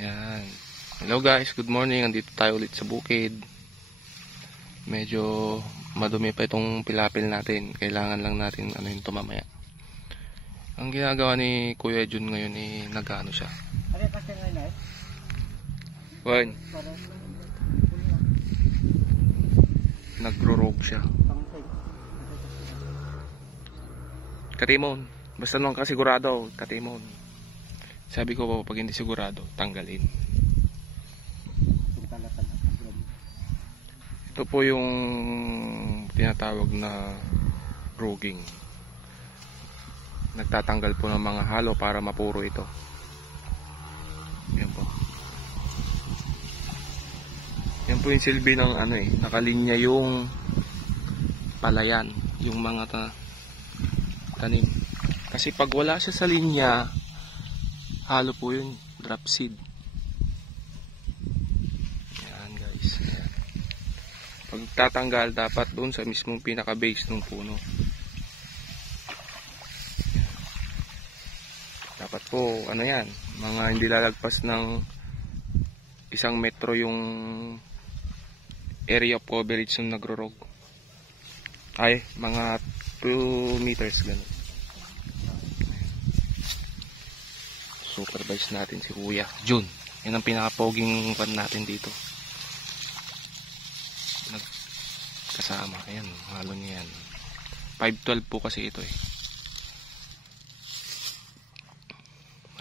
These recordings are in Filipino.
Yan. Hello guys, good morning. Andito tayo ulit sa bukid. Medyo madumi pa itong pilapil natin. Kailangan lang natin ano yung mamaya. Ang ginagawa ni Kuya Jun ngayon nag-ano siya. Ano kasi ngayon eh? Wan. Nagro-rogue siya. Katimon. Basta nung kasigurado, katimon. Sabi ko po, pag hindi sigurado, tanggalin. Ito po yung tinatawag na roguing. Nagtatanggal po ng mga halo para mapuro ito. Yan po. Yan po yung silbi ng nakalinya yung palayan, yung mga tanim. Kasi pag wala siya sa linya, halo po yun, drop seed. Yan guys. Yan. Pag tatanggal, dapat doon sa mismong pinaka-base ng puno. Yan. Dapat po, yan, mga hindi lalagpas ng 1 metro yung area of coverage ng nagro-rog. Ay, mga 2 meters ganun. Supervise natin si Kuya Jun. Yan ang pinaka-poging pan natin dito. Nagkasama. Ayan, halo niya yan. 512 po kasi ito eh.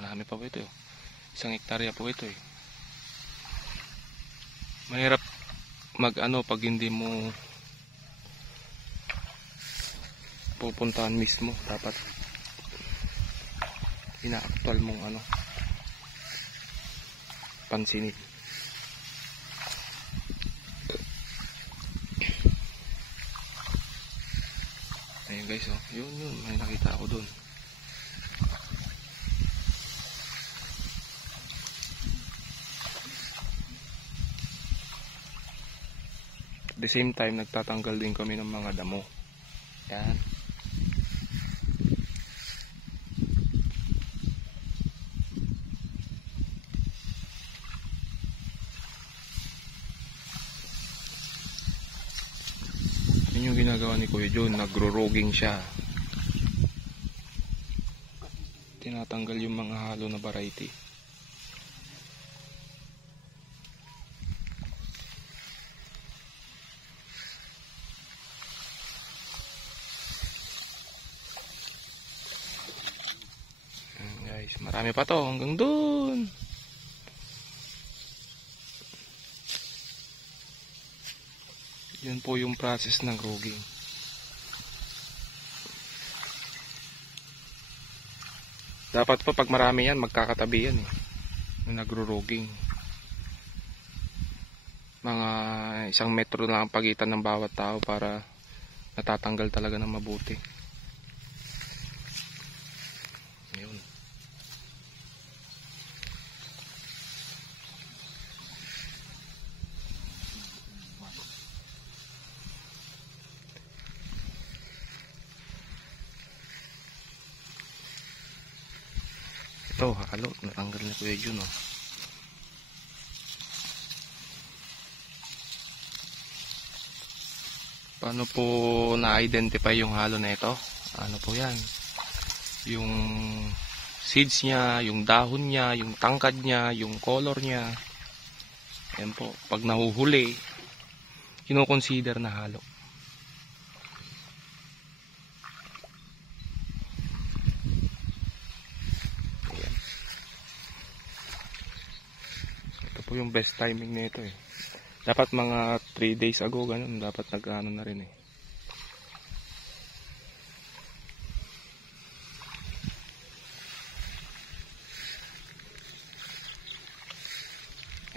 Marami pa po ito eh. 1 hektarya po ito eh. Mahirap pag hindi mo pupuntahan mismo. Dapat ina-actual mong pansinin. Ayun guys, yun may nakita ako dun. At the same time, nagtatanggal din kami ng mga damo. Yan. Yung ginagawa ni Kuya Jun, nagro-roguing siya. Tinatanggal yung mga halo na variety. Guys, marami pa to hanggang dun. Yun po yung process ng roguing. Dapat po pag marami yan, magkakatabi yan na nagro-roguing. Mga 1 metro lang ang pagitan ng bawat tao para natatanggal talaga ng mabuti. Yun. Ito, halo, natanggal na Kuya Jun Paano po na-identify yung halo na ito? Ano po yan? Yung seeds niya, yung dahon niya, yung tangkad niya, yung color niya. Yan po, pag nahuhuli, kino-consider na halo. Po yung best timing nito eh. Dapat mga 3 days ago ganun, dapat nag-ano na rin eh.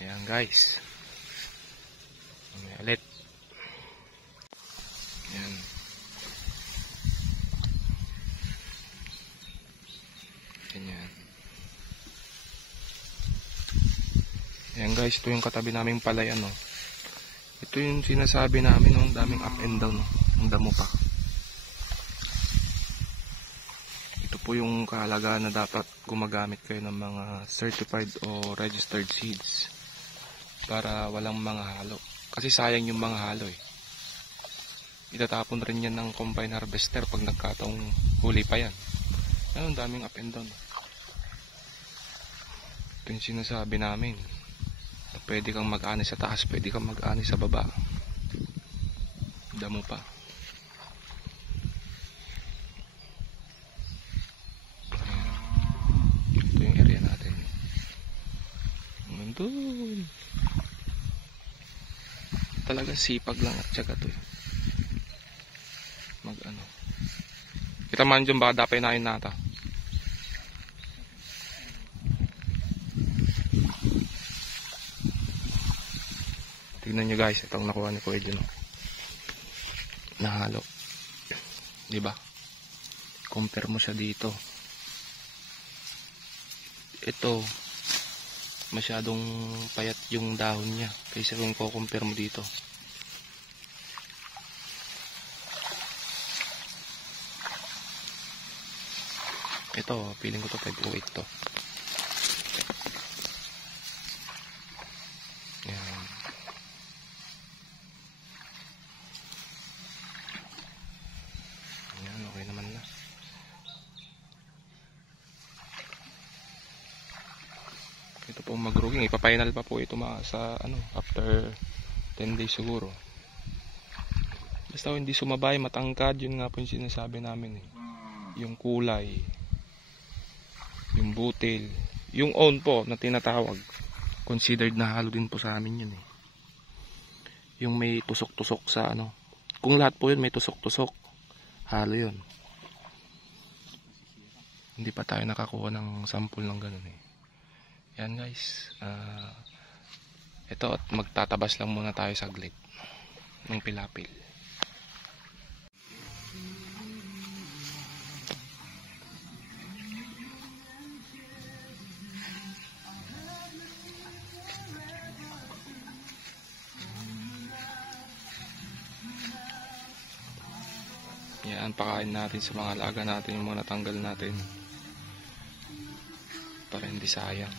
Ayan guys. May ulit. Ayan. Ganyan. Ayan guys, ito yung katabi naming palayan Ito yung sinasabi namin ang daming up and down ang damo pa. Ito po yung kahalagahan na dapat gumagamit kayo ng mga certified o registered seeds para walang mga halo. Kasi sayang yung mga halo eh. Itatapon rin yan ng combine harvester pag nagkataong huli pa yan. Ayun, daming up and down. Ito yung sinasabi namin. Pwede kang mag-ani sa taas, pwede kang mag-ani sa baba. Damo pa. Ito yung area natin. Nandun. Talaga sipag lang at syaga to. Mag-ano. Kita man dyan baka dapay na yun nata. Tignan nyo guys, itong nakuha ni Kuya Jun. Nahalo. Diba? Compare mo siya dito. Ito, masyadong payat yung dahon niya. Kaysa kung compare mo dito. Ito, feeling ko to 508 to. Yan. Yan, okay naman na. Ito po mag-ruging. Ipa-final pa po ito sa after 10 days siguro. Basta hindi sumabay, matangkad, yun nga po yung sinasabi namin eh. Yung kulay, yung butil, yung own po na tinatawag. Considered na halo din po sa amin yun eh. Yung may tusok-tusok sa Kung lahat po yun may tusok-tusok, halo yun. Hindi pa tayo nakakuha ng sample ng ganun eh. Yan guys. Ito at magtatabas lang muna tayo saglit ng pilapil. Yan, pakain natin sa mga alaga natin yung mga natanggal natin para hindi sayang.